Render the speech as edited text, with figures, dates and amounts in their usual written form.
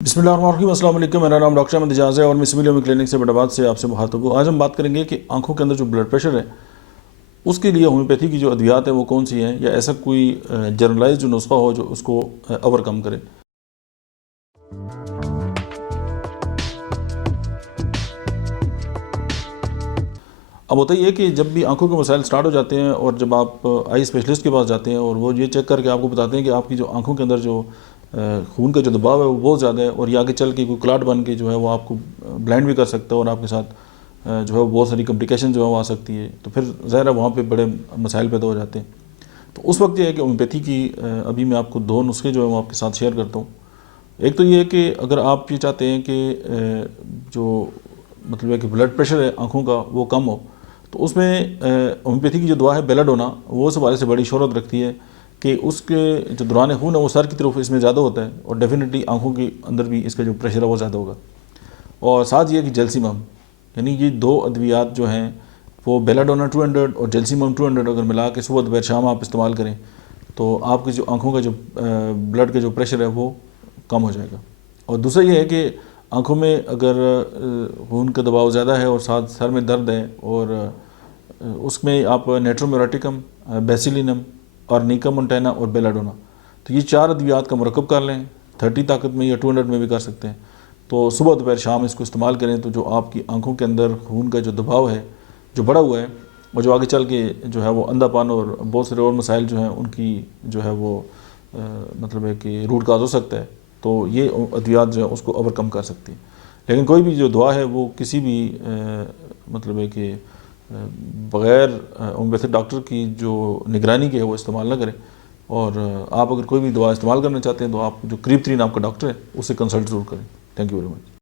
बिस्मिल्लाहिर्रहमानिर्रहीम। अस्सलाम वालेकुम। मेरा नाम डॉक्टर अहमद एजाज है और मैं सिविल होमियो क्लिनिक से बटाबाद से आपसे मुखातब हूँ। आज हम बात करेंगे कि आंखों के अंदर जो ब्लड प्रेशर है उसके लिए होम्योपैथी की जो अद्वियात है वो कौन सी हैं, या ऐसा कोई जनरलाइज जो नुस्खा हो जो उसको ओवरकम करे। अब होता ही है कि जब भी आंखों के मसाइल स्टार्ट हो जाते हैं और जब आप आई स्पेशलिस्ट के पास जाते हैं और वो ये चेक करके आपको बताते हैं कि आपकी जो आंखों के अंदर जो खून का जो दबाव है वो बहुत ज़्यादा है और ये आगे चल के कोई क्लॉट बन के जो है वो आपको ब्लाइंड भी कर सकता है और आपके साथ जो है बहुत सारी कॉम्प्लिकेशन जो है वो आ सकती है, तो फिर ज़ाहिर है वहाँ पे बड़े मसाइल पैदा हो जाते हैं। तो उस वक्त ये है कि होम्योपैथी की अभी मैं आपको दो नुस्खे जो है वो आपके साथ शेयर करता हूँ। एक तो ये है कि अगर आप ये चाहते हैं कि जो मतलब है कि ब्लड प्रेशर है आँखों का वो कम हो, तो उसमें होम्योपैथी की जो दवा है बेलाडोना वो इस हवाले से बड़ी शोहरत रखती है कि उसके जो दौरान खून है वो सर की तरफ इसमें ज़्यादा होता है और डेफिनेटली आंखों के अंदर भी इसका जो प्रेशर है वो ज़्यादा होगा। और साथ ये कि जेल्सिमम, यानी ये दो अद्वियात जो हैं वो बेलाडोना 200 और जेल्सिमम 200 अगर मिला के सुबह दोपहर शाम आप इस्तेमाल करें तो आपकी जो आंखों का जो ब्लड का जो प्रेशर है वो कम हो जाएगा। और दूसरा ये है कि आंखों में अगर खून का दबाव ज़्यादा है और साथ सर में दर्द है और उसमें आप नेट्रोम्यूराटिकम, बेसिलिनम और निका मोंटेना और बेलाडोना, तो ये चार अद्वियात का मरकब कर लें 30 ताकत में या 200 में भी कर सकते हैं। तो सुबह दोपहर शाम इसको इस्तेमाल करें तो जो आपकी आंखों के अंदर खून का जो दबाव है जो बढ़ा हुआ है और जो आगे चल के जो है वो अंधापन और बहुत सारे और मसाइल जो हैं उनकी जो है वो मतलब है कि रूट काज हो सकता है, तो ये अद्वियात जो है उसको ओवरकम कर सकती है। लेकिन कोई भी जो दवा है वो किसी भी मतलब है कि बग़ैर होम्योपैथिक डॉक्टर की जो निगरानी की है वो इस्तेमाल ना करें। और आप अगर कोई भी दवा इस्तेमाल करना चाहते हैं तो आप जो करीब तरीन आपका डॉक्टर है उससे कंसल्ट ज़रूर करें। Thank you very much.